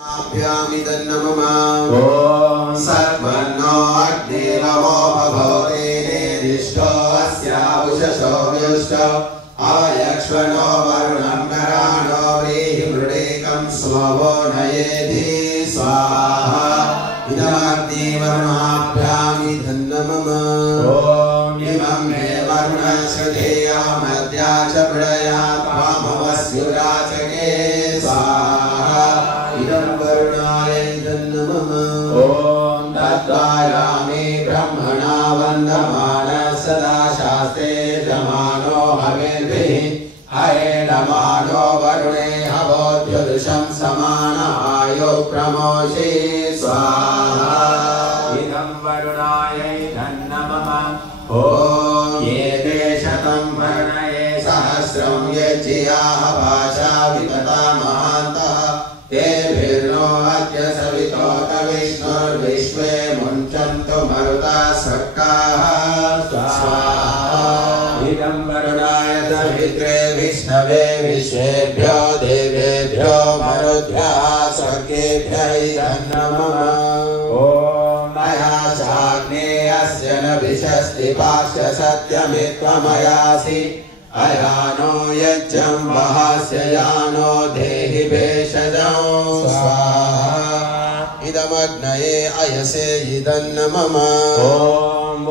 ॐ सर्वन्नो अग्निरवो भवते नेदिष्टो अस्यावुषसो व्युष्टो अवयक्ष्वनो वरुणं कराणो व्रीहिमृडेकं स्वो नयेधि स्वाहा इदमग्निवरुणाभ्यामिदन्नमम ॐ इमं मे वरुणश्रुतेयमद्या च प्रया त्वामवस्युराचके स्वाहा इदं वरुणाय नमः ॐ तद्वायामि ब्रह्मणा वन्दमानः सदा शास्त्रे जमानो हविर्भिः हयेणमानो वरुणे हवोद्युदुषं समानायो प्रमोषे स्वाहा इदं वरुणाय नमः ॐ ये ते शतं वर्णये सहस्रं यज्ञियाः भाषा वितता महान्तः तेभिर्नो अद्य सवितोत विष्णुर्विश्वे मुञ्चन्तु मरुता सर्काः स्वाहा इदं वरुणाय सवित्रे विष्णवे विश्वेभ्यो देवेभ्यो मरुद्भ्यः सर्गेभ्यः नमः ॐ मया चाग्नेयस्य न विशस्ति पाक्ष्य सत्यमित्वमयासि अयानो यज्ञं वहास्य यानो देहि भेषजं स्वाहा इदमग्नये अयसे इदं नमः